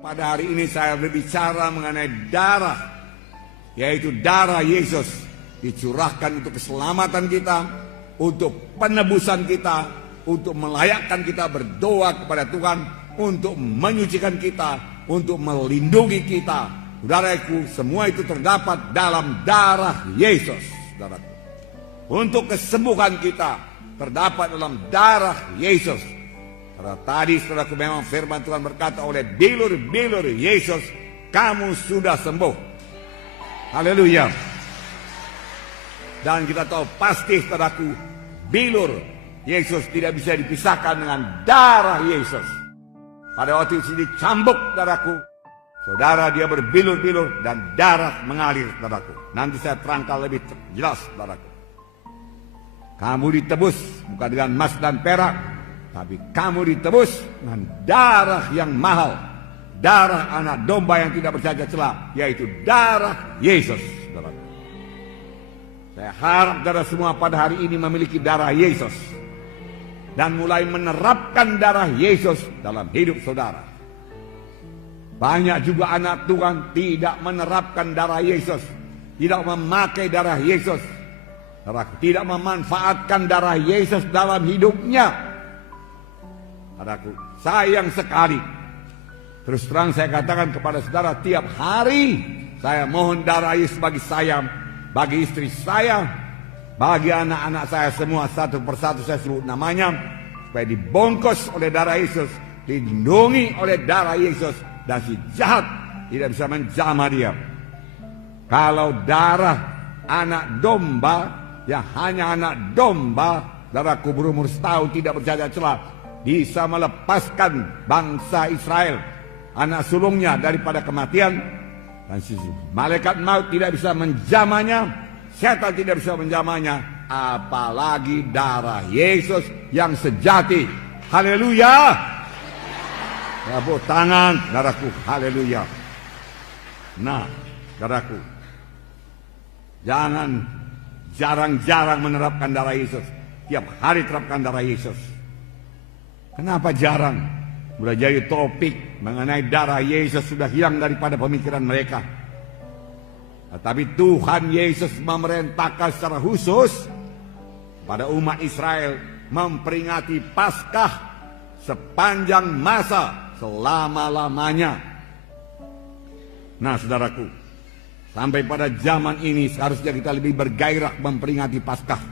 Pada hari ini saya berbicara mengenai darah, yaitu darah Yesus dicurahkan untuk keselamatan kita, untuk penebusan kita, untuk melayakkan kita berdoa kepada Tuhan, untuk menyucikan kita, untuk melindungi kita. Saudaraku, semua itu terdapat dalam darah Yesus. Saudaraku, untuk kesembuhan kita terdapat dalam darah Yesus. Karena tadi saudaraku memang firman Tuhan berkata, oleh bilur-bilur Yesus kamu sudah sembuh. Haleluya. Dan kita tahu pasti saudaraku, bilur Yesus tidak bisa dipisahkan dengan darah Yesus. Pada waktu itu dicambuk saudaraku, saudara dia berbilur-bilur dan darah mengalir saudaraku. Nanti saya terangkan lebih jelas saudaraku. Kamu ditebus bukan dengan emas dan perak, tapi kamu ditebus dengan darah yang mahal, darah anak domba yang tidak bercacat celah, yaitu darah Yesus. Saudara. Saya harap saudara semua pada hari ini memiliki darah Yesus dan mulai menerapkan darah Yesus dalam hidup saudara. Banyak juga anak Tuhan tidak menerapkan darah Yesus, tidak memakai darah Yesus, tidak memanfaatkan darah Yesus dalam hidupnya. Saudaraku, sayang sekali. Terus terang saya katakan kepada saudara, tiap hari saya mohon darah Yesus bagi saya, bagi istri saya, bagi anak-anak saya semua, satu persatu saya sebut namanya, supaya dibungkus oleh darah Yesus, dilindungi oleh darah Yesus, dan si jahat tidak bisa menjamah dia. Kalau darah anak domba, yang hanya anak domba, saudaraku berumur setahun tidak bercacat celah, bisa melepaskan bangsa Israel, anak sulungnya, daripada kematian. Dan malaikat maut tidak bisa menjamahnya, setan tidak bisa menjamahnya, apalagi darah Yesus yang sejati. Haleluya. Tepuk tangan saudaraku, haleluya. Nah saudaraku, jangan jarang-jarang menerapkan darah Yesus. Tiap hari terapkan darah Yesus. Kenapa jarang? Sudah jadi topik mengenai darah Yesus sudah hilang daripada pemikiran mereka. Tetapi Tuhan Yesus memerintahkan secara khusus pada umat Israel memperingati Paskah sepanjang masa, selama-lamanya. Nah saudaraku, sampai pada zaman ini seharusnya kita lebih bergairah memperingati Paskah.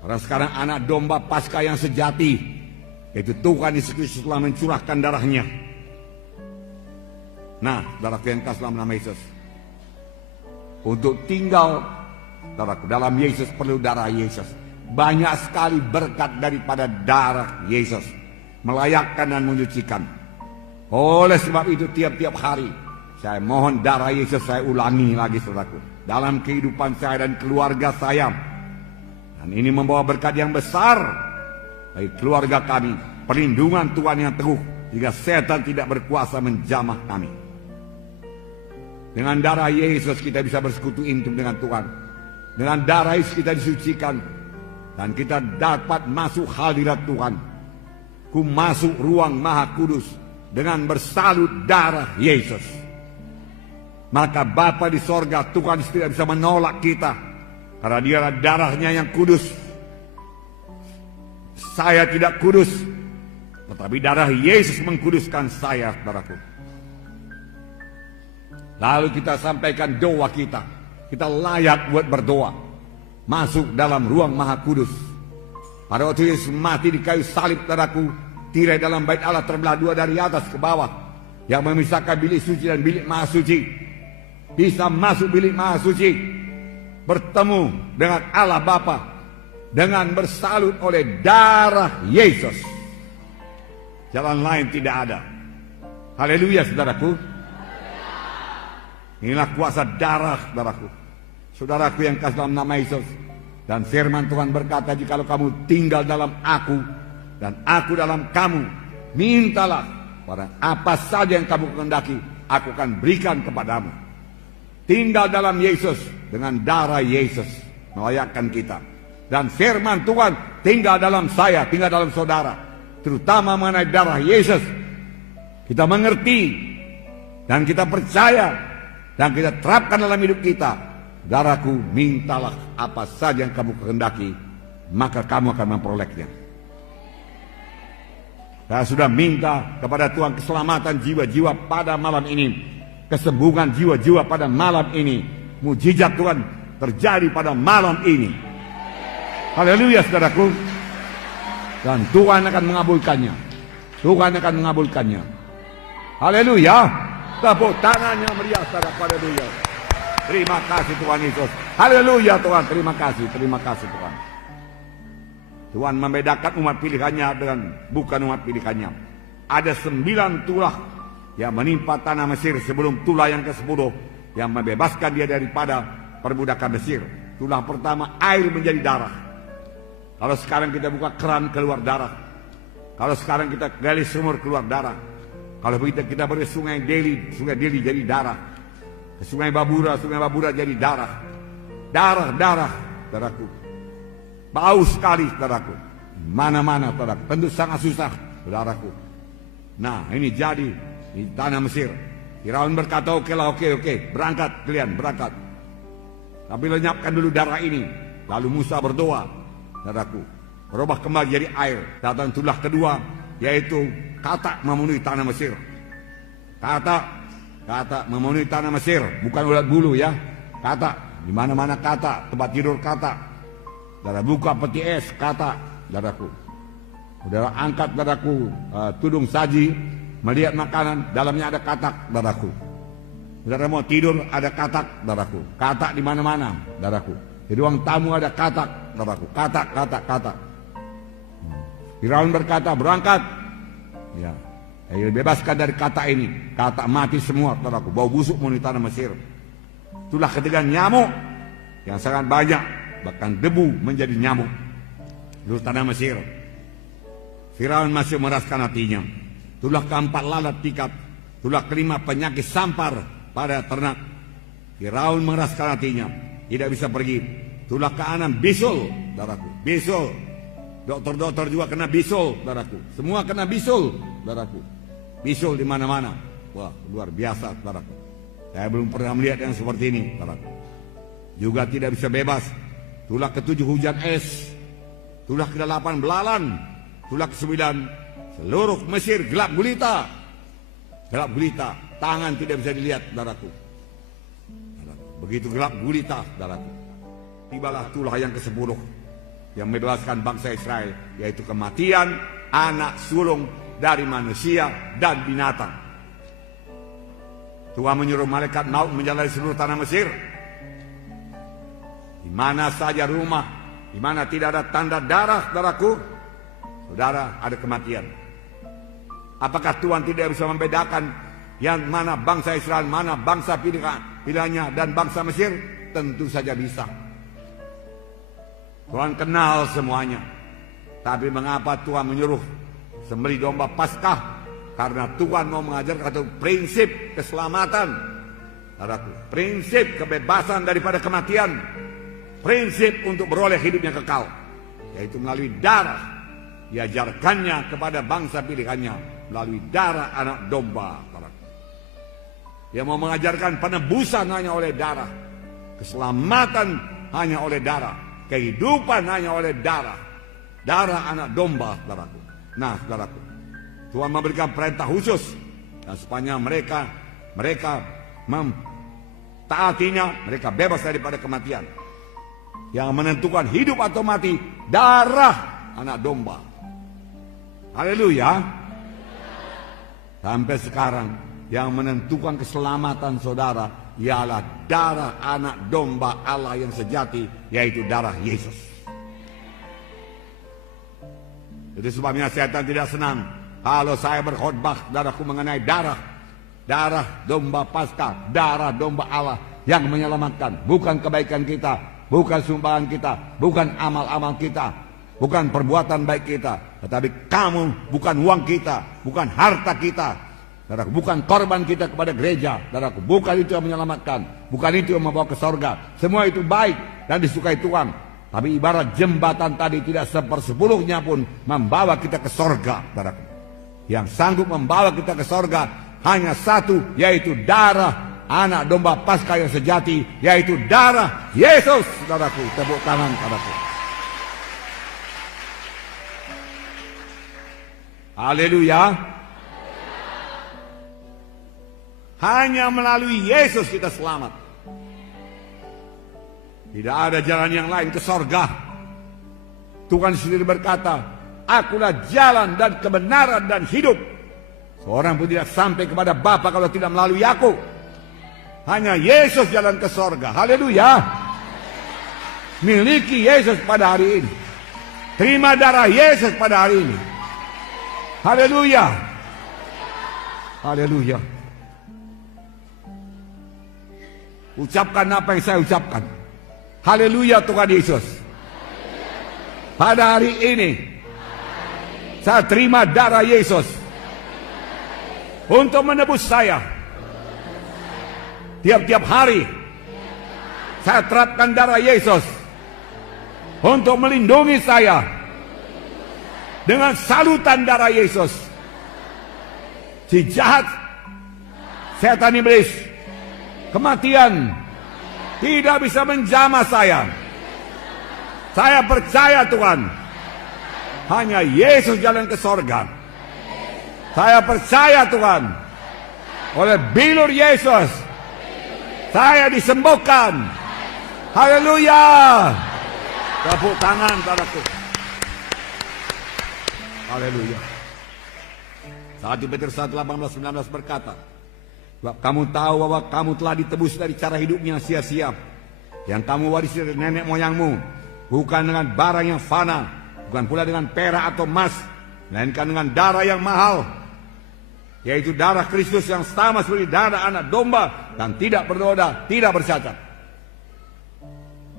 Karena sekarang anak domba Paskah yang sejati, yaitu Tuhan Yesus Kristus telah mencurahkan darahnya. Nah, saudaraku yang kasih dalam nama Yesus, untuk tinggal saudaraku dalam Yesus perlu darah Yesus. Banyak sekali berkat daripada darah Yesus, melayakkan dan menyucikan. Oleh sebab itu tiap-tiap hari saya mohon darah Yesus, saya ulangi lagi saudaraku, dalam kehidupan saya dan keluarga saya. Dan ini membawa berkat yang besar bagi keluarga kami, perlindungan Tuhan yang teguh, jika setan tidak berkuasa menjamah kami. Dengan darah Yesus kita bisa bersekutu intim dengan Tuhan. Dengan darah Yesus kita disucikan, dan kita dapat masuk hadirat Tuhan. Ku masuk ruang Maha Kudus dengan bersalut darah Yesus. Maka Bapa di sorga, Tuhan tidak bisa menolak kita, karena dialah darahnya yang kudus. Saya tidak kudus, tetapi darah Yesus mengkuduskan saya, saudaraku. Lalu kita sampaikan doa kita. Kita layak buat berdoa, masuk dalam ruang Maha Kudus. Pada waktu Yesus mati di kayu salib, saudaraku, tirai dalam bait Allah terbelah dua dari atas ke bawah, yang memisahkan bilik suci dan bilik Maha Suci. Bisa masuk bilik Maha Suci, bertemu dengan Allah Bapa dengan bersalut oleh darah Yesus. Jalan lain tidak ada. Haleluya saudaraku. Inilah kuasa darah saudaraku. Saudaraku yang kasih dalam nama Yesus. Dan firman Tuhan berkata, jikalau kamu tinggal dalam aku dan aku dalam kamu, mintalah pada apa saja yang kamu kehendaki, aku akan berikan kepadamu. Tinggal dalam Yesus dengan darah Yesus melayakkan kita. Dan firman Tuhan tinggal dalam saya, tinggal dalam saudara, terutama mengenai darah Yesus. kita mengerti, dan kita percaya, dan kita terapkan dalam hidup kita, saudaraku, mintalah apa saja yang kamu kehendaki, maka kamu akan memperolehnya. Saya sudah minta kepada Tuhan keselamatan jiwa-jiwa pada malam ini, kesembuhan jiwa-jiwa pada malam ini, mujizat Tuhan terjadi pada malam ini. Haleluya, saudaraku. Dan Tuhan akan mengabulkannya. Tuhan akan mengabulkannya. Haleluya. Tepuk tangannya meriah, saudaraku. Haleluya. Terima kasih Tuhan Yesus. Haleluya Tuhan. Terima kasih. Terima kasih Tuhan. Tuhan membedakan umat pilihannya dengan bukan umat pilihannya. Ada 9 tulah yang menimpa tanah Mesir sebelum tulah yang ke-10 yang membebaskan dia daripada perbudakan Mesir. Tulah pertama, air menjadi darah. Kalau sekarang kita buka keran, keluar darah. Kalau sekarang kita gali sumur, keluar darah. Kalau kita pergi sungai Delhi jadi darah. Sungai Babura jadi darah. Darah, saudaraku. Bau sekali, saudaraku. Mana-mana, saudaraku. Tentu sangat susah, saudaraku. Nah, ini jadi di tanah Mesir. Firaun berkata, oke, berangkat kalian, berangkat. Tapi lenyapkan dulu darah ini. Lalu Musa berdoa, saudaraku. Berubah kembali jadi air. Datang tulah kedua, yaitu katak memenuhi tanah Mesir. Katak memenuhi tanah Mesir, bukan ulat bulu ya. Katak, di mana-mana katak, tempat tidur katak. Saudara buka peti es, katak, saudaraku. Saudara angkat, saudaraku, tudung saji, melihat makanan, dalamnya ada katak, saudaraku. Saudara mau tidur, ada katak, saudaraku. Katak di mana-mana, saudaraku. Di ruang tamu ada katak, saudaraku. Katak. Firaun berkata, berangkat. Ya, bebaskan dari katak ini. Katak mati semua, saudaraku. Bau busuk memenuhi tanah Mesir. Itulah ketiga nyamuk yang sangat banyak, bahkan debu menjadi nyamuk di tanah Mesir. Firaun masih meraskan hatinya. Tulah keempat lalat tikat. Tulah kelima penyakit sampar pada ternak. Firaun meraskan hatinya, tidak bisa pergi. Tulah keenam bisul, saudaraku. Bisul. Dokter-dokter juga kena bisul, saudaraku. Semua kena bisul, saudaraku. Bisul di mana-mana. Wah, luar biasa, saudaraku. Saya belum pernah melihat yang seperti ini, saudaraku. Juga tidak bisa bebas. Tulah ke-7 hujan es. Tulah ke-8 belalang. Tulah ke-9 seluruh Mesir gelap gulita. Gelap gulita. Tangan tidak bisa dilihat, saudaraku. Begitu gelap gulita, saudaraku. Tibalah tulah yang ke-10 yang membebaskan bangsa Israel, yaitu kematian anak sulung dari manusia dan binatang. Tuhan menyuruh malaikat maut menjalari seluruh tanah Mesir. Di mana saja rumah, di mana tidak ada tanda darah, saudaraku, saudara, ada kematian. Apakah Tuhan tidak bisa membedakan yang mana bangsa Israel, mana bangsa pilihannya dan bangsa Mesir? Tentu saja bisa. Tuhan kenal semuanya. Tapi mengapa Tuhan menyuruh sembelih domba Paskah? Karena Tuhan mau mengajarkan satu prinsip keselamatan, saudaraku. Prinsip kebebasan daripada kematian. Prinsip untuk beroleh hidup yang kekal, yaitu melalui darah. Diajarkannya kepada bangsa pilihannya melalui darah anak domba. Dia mau mengajarkan penebusan hanya oleh darah, keselamatan hanya oleh darah, kehidupan hanya oleh darah. Darah anak domba, saudaraku. Nah, saudaraku, Tuhan memberikan perintah khusus, dan sepanjang mereka mentaatinya, mereka bebas daripada kematian. Yang menentukan hidup atau mati, darah anak domba. Haleluya. Sampai sekarang yang menentukan keselamatan saudara ialah darah anak domba Allah yang sejati, yaitu darah Yesus. Itu sebabnya setan tidak senang kalau saya berkhotbah, saudaraku, mengenai darah domba Paskah, darah domba Allah yang menyelamatkan. Bukan kebaikan kita, bukan sumbangan kita, bukan amal-amal kita, bukan perbuatan baik kita, tetapi kamu, bukan uang kita, bukan harta kita, saudaraku, bukan korban kita kepada gereja, saudaraku, bukan itu yang menyelamatkan, bukan itu yang membawa ke sorga. Semua itu baik dan disukai Tuhan, tapi ibarat jembatan tadi tidak 1/10 pun membawa kita ke sorga, saudaraku. yang sanggup membawa kita ke sorga hanya satu, yaitu darah anak domba Paskah yang sejati, yaitu darah Yesus. Saudaraku, tepuk tangan padaku. Haleluya. Hanya melalui Yesus kita selamat. Tidak ada jalan yang lain ke sorga. Tuhan sendiri berkata, akulah jalan dan kebenaran dan hidup. Seorang pun tidak sampai kepada Bapa kalau tidak melalui aku. Hanya Yesus jalan ke sorga. Haleluya. Miliki Yesus pada hari ini. Terima darah Yesus pada hari ini. Haleluya. Haleluya. Ucapkan apa yang saya ucapkan. Haleluya Tuhan Yesus. Pada hari ini saya terima darah Yesus untuk menebus saya. Tiap-tiap hari saya terapkan darah Yesus untuk melindungi saya dengan salutan darah Yesus. Si jahat, setan iblis, kematian tidak bisa menjamah saya. Saya percaya Tuhan, hanya Yesus jalan ke sorga. Saya percaya Tuhan, oleh bilur Yesus saya disembuhkan. Haleluya. Tepuk tangan padaku. Haleluya. 1 Petrus 1:18-19 berkata, sebab kamu tahu bahwa kamu telah ditebus dari cara hidupnya yang sia-sia, yang kamu warisi dari nenek moyangmu, bukan dengan barang yang fana, bukan pula dengan perak atau emas, melainkan dengan darah yang mahal, yaitu darah Kristus yang sama seperti darah anak domba dan tidak bernoda, tidak bercacat.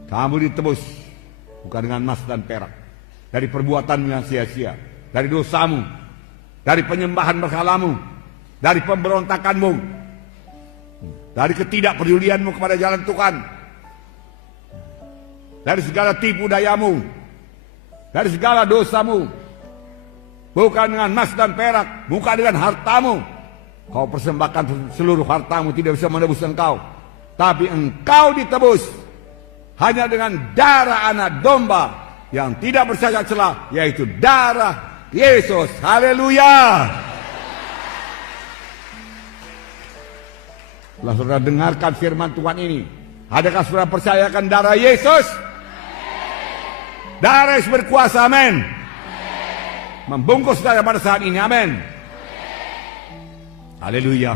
Kamu ditebus bukan dengan emas dan perak, dari perbuatanmu yang sia-sia, dari dosamu, dari penyembahan berhalamu, dari pemberontakanmu, dari ketidakpedulianmu kepada jalan Tuhan, dari segala tipu dayamu, dari segala dosamu. Bukan dengan emas dan perak, bukan dengan hartamu. Kau persembahkan seluruh hartamu, tidak bisa menebus engkau. Tapi engkau ditebus hanya dengan darah anak domba yang tidak bercacat celah, yaitu darah Yesus. Haleluya. Setelah saudara dengarkan firman Tuhan ini, adakah saudara percayakan darah Yesus? Darah Yesus berkuasa, amin. Membungkus saudara pada saat ini, amin. Haleluya.